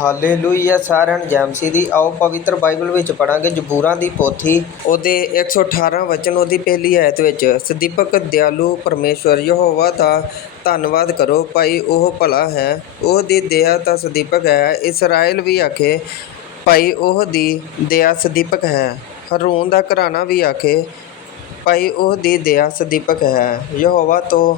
Hallelujah. ਸਾਰਿਆਂ ਨੂੰ jam ਸੀ ਦੀ। ਆਓ ਪਵਿੱਤਰ ਬਾਈਬਲ ਵਿੱਚ ਪੜਾਂਗੇ ਜਬੂਰਾਂ ਦੀ ਪੋਥੀ, ਉਹਦੇ 118 ਵਚਨ, ਉਹਦੀ ਪਹਿਲੀ ਆਇਤ ਵਿੱਚ, ਸਦੀਪਕ ਦਿਆਲੂ ਪਰਮੇਸ਼ਵਰ ਯਹੋਵਾ ਦਾ ਧੰਨਵਾਦ ਕਰੋ, ਭਾਈ ਉਹ ਭਲਾ ਹੈ, ਉਹ ਦੀ ਦਇਆ ਤਾਂ ਸਦੀਪਕ ਹੈ। ਇਸਰਾਇਲ ਵੀ ਆਖੇ, ਭਾਈ ਉਹ ਦੀ ਦਇਆ ਸਦੀਪਕ ਹੈ। ਹਰੂਨ ਦਾ ਘਰਾਣਾ ਵੀ ਆਖੇ, ਭਾਈ ਉਹ ਦੀ ਦਇਆ ਸਦੀਪਕ ਹੈ। ਯਹੋਵਾ ਤੋਂ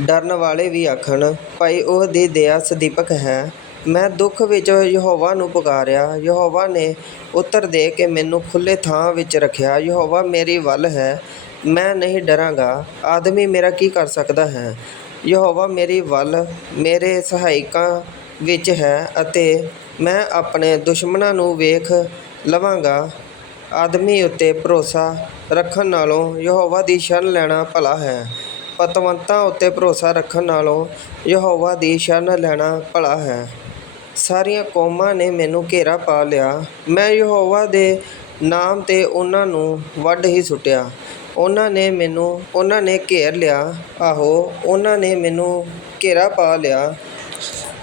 ਡਰਨ ਵਾਲੇ ਵੀ ਆਖਣ, ਭਾਈ ਉਹ ਦੀ ਦਇਆ ਸਦੀਪਕ ਹੈ। ਮੈਂ ਦੁੱਖ ਵਿੱਚ ਯਹੋਵਾ ਨੂੰ ਪੁਕਾਰਿਆ, ਯਹੋਵਾ ਨੇ ਉੱਤਰ ਦੇ ਕੇ ਮੈਨੂੰ ਖੁੱਲ੍ਹੇ ਥਾਂ ਵਿੱਚ ਰੱਖਿਆ, ਯਹੋਵਾ ਮੇਰੀ ਵੱਲ ਹੈ, ਮੈਂ ਨਹੀਂ ਡਰਾਂਗਾ, ਆਦਮੀ ਮੇਰਾ ਕੀ ਕਰ ਸਕਦਾ ਹੈ? ਯਹੋਵਾ ਮੇਰੀ ਵੱਲ ਮੇਰੇ ਸਹਾਇਕਾਂ ਵਿੱਚ ਹੈ ਅਤੇ ਮੈਂ ਆਪਣੇ ਦੁਸ਼ਮਣਾਂ ਨੂੰ ਵੇਖ ਲਵਾਂਗਾ। ਆਦਮੀ ਉੱਤੇ ਭਰੋਸਾ ਰੱਖਣ ਨਾਲੋਂ ਯਹੋਵਾ ਦੀ ਸ਼ਰਨ ਲੈਣਾ ਭਲਾ ਹੈ। ਪਤਵੰਤਾਂ ਉੱਤੇ ਭਰੋਸਾ ਰੱਖਣ ਨਾਲੋਂ ਯਹੋਵਾ ਦੀ ਸ਼ਰਨ ਲੈਣਾ ਭਲਾ ਹੈ। ਸਾਰੀਆਂ ਕੌਮਾਂ ਨੇ ਮੈਨੂੰ ਘੇਰਾ ਪਾ ਲਿਆ। ਮੈਂ ਯਹੋਵਾ ਦੇ ਨਾਮ ਤੇ ਉਹਨਾਂ ਨੂੰ ਵੱਢ ਹੀ ਸੁੱਟਿਆ। ਉਹਨਾਂ ਨੇ ਮੈਨੂੰ, ਉਹਨਾਂ ਨੇ ਘੇਰ ਲਿਆ। ਆਹੋ, ਉਹਨਾਂ ਨੇ ਮੈਨੂੰ ਘੇਰਾ ਪਾ ਲਿਆ।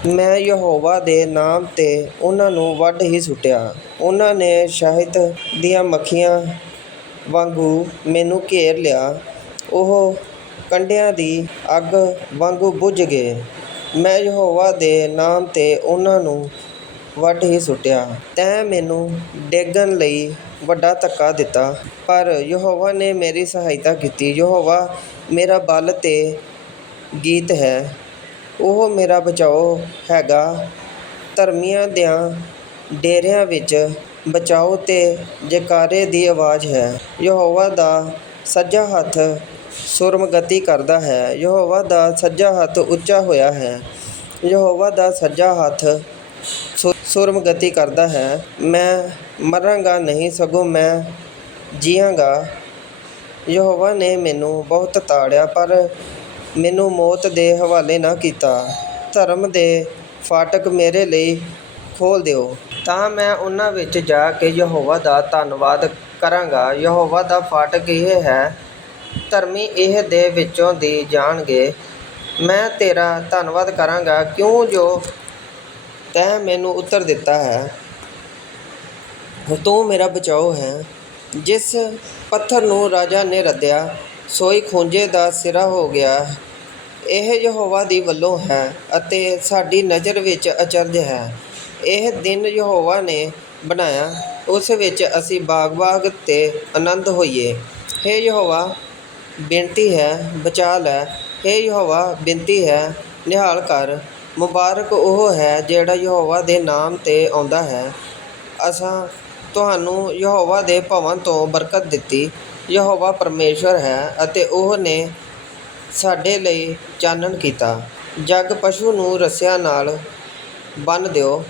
ਮੈਂ ਯਹੋਵਾ ਦੇ ਨਾਮ ਤੇ ਉਹਨਾਂ ਨੂੰ ਵੱਢ ਹੀ ਸੁੱਟਿਆ। ਉਹਨਾਂ ਨੇ ਸ਼ਾਹਿਦ ਦੀਆਂ ਮੱਖੀਆਂ ਵਾਂਗੂ ਮੈਨੂੰ ਘੇਰ ਲਿਆ। ਉਹ ਕੰਡਿਆਂ ਦੀ ਅੱਗ ਵਾਂਗੂ ਬੁਝ ਗਏ। ਮੈਂ ਯਹੋਵਾ ਦੇ ਨਾਮ ਤੇ ਉਹਨਾਂ ਨੂੰ ਵੱਢ ਹੀ ਸੁੱਟਿਆ। ਤੈਂ ਮੈਨੂੰ ਡੇਗਣ ਲਈ ਵੱਡਾ ਧੱਕਾ ਦਿੱਤਾ, ਪਰ ਯਹੋਵਾ ਨੇ ਮੇਰੀ ਸਹਾਇਤਾ ਕੀਤੀ। ਯਹੋਵਾ ਮੇਰਾ ਬਲ ਅਤੇ ਗੀਤ ਹੈ। ਉਹ ਮੇਰਾ ਬਚਾਓ ਹੈਗਾ। ਧਰਮੀਆਂ ਦਿਆਂ ਡੇਰਿਆਂ ਵਿੱਚ ਬਚਾਓ ਅਤੇ ਜੈਕਾਰੇ ਦੀ ਆਵਾਜ਼ ਹੈ। ਯਹੋਵਾ ਦਾ ਸੱਜਾ ਹੱਥ ਸੁਰਮਗਤੀ ਕਰਦਾ ਹੈ। ਯਹੋਵਾ ਦਾ ਸੱਜਾ ਹੱਥ ਉੱਚਾ ਹੋਇਆ ਹੈ। ਯਹੋਵਾ ਦਾ ਸੱਜਾ ਹੱਥ ਸੁ- ਸੁਰਮਗਤੀ ਕਰਦਾ ਹੈ। ਮੈਂ ਮਰਾਂਗਾ ਨਹੀਂ, ਸਗੋਂ ਮੈਂ ਜੀਵਾਂਗਾ ਯਹੋਵਾ ਨੇ ਮੈਨੂੰ ਬਹੁਤ ਤਾੜਿਆ, ਪਰ ਮੈਨੂੰ ਮੌਤ ਦੇ ਹਵਾਲੇ ਨਾ ਕੀਤਾ। ਧਰਮ ਦੇ ਫਾਟਕ ਮੇਰੇ ਲਈ ਖੋਲ ਦਿਓ। ਤਾਂ ਮੈਂ ਉਹਨਾਂ ਵਿੱਚ ਜਾ ਕੇ ਯਹੋਵਾ ਦਾ ਧੰਨਵਾਦ ਕਰਾਂਗਾ। ਯਹੋਵਾ ਦਾ ਫਾਟਕ ਇਹ ਹੈ ਧਰਮੀ ਇਹ ਦੇ ਵਿੱਚੋਂ ਦੀ ਜਾਣਗੇ। ਮੈਂ ਤੇਰਾ ਧੰਨਵਾਦ ਕਰਾਂਗਾ, ਕਿਉਂ ਜੋ ਤੈਂ ਮੈਨੂੰ ਉੱਤਰ ਦਿੱਤਾ ਹੈ? ਤੂੰ ਮੇਰਾ ਬਚਾਓ ਹੈ। ਜਿਸ ਪੱਥਰ ਨੂੰ ਰਾਜਾ ਨੇ ਰੱਦਿਆ, ਸੋਈ ਖੂੰਜੇ ਦਾ ਸਿਰਾ ਹੋ ਗਿਆ। ਇਹ ਯਹੋਵਾ ਦੀ ਵੱਲੋਂ ਹੈ ਅਤੇ ਸਾਡੀ ਨਜ਼ਰ ਵਿੱਚ ਅਚਰਜ ਹੈ। ਇਹ ਦਿਨ ਯਹੋਵਾ ਨੇ ਬਣਾਇਆ, ਉਸ ਵਿੱਚ ਅਸੀਂ ਬਾਗ-ਬਾਗ ਤੇ ਆਨੰਦ ਹੋਈਏ। ਹੇ ਯਹੋਵਾ ਬੇਨਤੀ ਹੈ, ਬਚਾ ਲੈ। ਹੇ ਯਹੋਵਾ, ਬੇਨਤੀ ਹੈ, ਨਿਹਾਲ ਕਰ। ਮੁਬਾਰਕ ਉਹ ਹੈ ਜਿਹੜਾ ਯਹੋਵਾ ਦੇ ਨਾਮ ਤੇ ਆਉਂਦਾ ਹੈ। ਅਸਾਂ ਤੁਹਾਨੂੰ ਯਹੋਵਾ ਦੇ ਭਵਨ ਤੋਂ ਬਰਕਤ ਦਿੱਤੀ। ਯਹੋਵਾ ਪਰਮੇਸ਼ਵਰ ਹੈ ਅਤੇ ਉਹ ਨੇ ਸਾਡੇ ਲਈ ਚਾਨਣ ਕੀਤਾ। ਜਗ ਪਸ਼ੂ ਨੂੰ ਰੱਸਿਆਂ ਨਾਲ ਬੰਨ ਦਿਓ।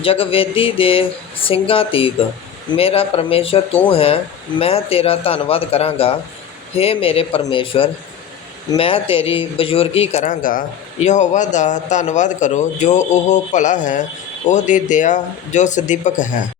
ਜਗਵੇਦੀ ਦੇ ਸਿੰਘਾਂ ਤੀਕ ਮੇਰਾ ਪਰਮੇਸ਼ਵਰ ਤੂੰ ਹੈ, ਮੈਂ ਤੇਰਾ ਧੰਨਵਾਦ ਕਰਾਂਗਾ। ਹੇ ਮੇਰੇ ਪਰਮੇਸ਼ਵਰ, ਮੈਂ ਤੇਰੀ ਬਜ਼ੁਰਗੀ ਕਰਾਂਗਾ। ਯਹੋਵਾ ਦਾ ਧੰਨਵਾਦ ਕਰੋ, ਜੋ ਉਹ ਭਲਾ ਹੈ, ਉਹਦੀ ਦਇਆ ਜੋ ਸਦੀਪਕ ਹੈ।